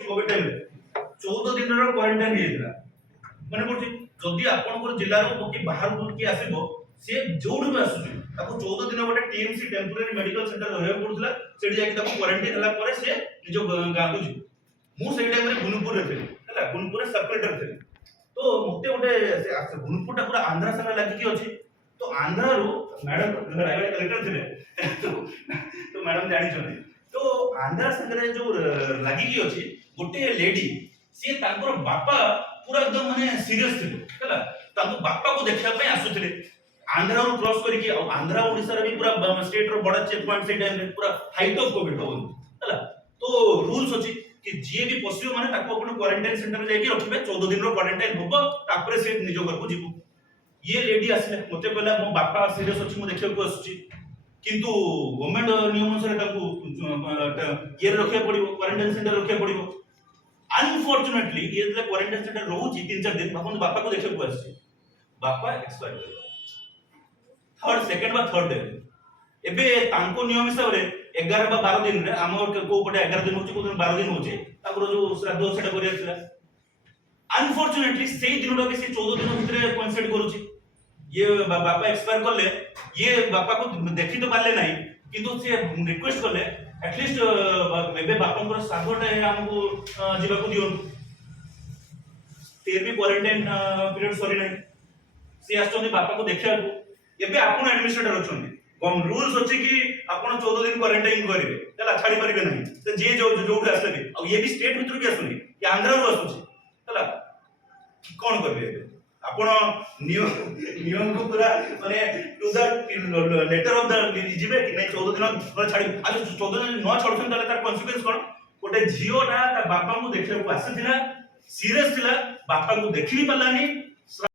Covid time 14 दिन quarantine हेला माने पड़छि जदि आपनकर जिल्ला रो कि बाहर कि आसीबो से जोडु में आसुछि ताको 14 दिन गोटे टीएमसी टेम्परेरी मेडिकल सेंटर रहय पड़ुथला सेठी जाके ताको क्वारंटाइन हला परे से निजो गां को जी मु सेही टाइम रे गुनुपुर रे थिली हला गुनुपुर रे सर्कुलेटर थिली तो मते गोटे से गुनुपुर टा पूरा आंध्रा संग लागि कि अछि तो आंध्रा रो मैडम रायगढ़ कलेक्टर थिले तो मैडम जानि छथि तो आंध्रा संग रे जो लागि कि अछि गोटे लेडी से तांकर बापा पूरा एकदम माने सीरियस थिले हला तांको बापा को देखिया पय आसुथिले आंध्रा रो क्रॉस करी कि आंध्रा ओडिसा रे भी पूरा स्टेट रो बड़ा चेक पॉइंट से टाइम रे पूरा हाइट ऑफ कोविड हो हला तो रूल्स अछि कि जे भी पसियो माने ताको अपन क्वारंटाइन सेंटर में जाके रखिबे 14 दिन रो क्वारंटाइन होबो तापरे से निजो घर को जीवो ये लेडी आसले मते कहला मो बापा सीरियस अछि मो देखिया को आसुची किंतु गवर्नमेंट नियम अनुसार ताको ये रखिया पड़िबो क्वारंटाइन सेंटर रखिया पड़िबो अनफॉर्चूनेटली ये जे क्वारंटाइन सेंटर रहउची 3-4 दिन बापन बापा को देखिया को आसुची बापा एक्सपायर कर थर्ड सेकंड बा थर्ड डे एबे तांको नियम हिसाब रे 11 बा 12 दिन रे हमर को पटे 11 दिन होची को दिन 12 दिन होची ताको जो श्राद्ध सेटा करिया छिला अनफॉर्चूनेटली सेही दिनटा के से 14 दिन भितरे कोइंसाइड करूची ये बापा एक्सपायर करले ये बापा को देखि तो पाले नाही किंतु से रिक्वेस्ट करले एटलीस्ट एबे बापंकर साधोटा हमको जीवा को दियो तेर भी क्वारंटाइन पीरियड सरी नाही से आछन बापा को देखिया को एबे आपण एडमिनिस्ट्रेटर अछन कम रूल्स अछि कि आपण 14 दिन क्वारंटाइन करिवे तला छाडी परिबे नाही से जे जो जोड आसले अब ये भी स्टेट भीतर भी आसुनी कि आंध्रा रो आसुची तला कोन करबे आपण नियम को पूरा माने to the letter of the जिबे कि नहीं 14 दिन छाडी आज 14 दिन न छडछन तले तार कॉन्सिक्वेंस कोन गोटे झियोटा ता बापा को देखिया को आसीथिला सीरियस थिला बापा को देखि नि पल्लानी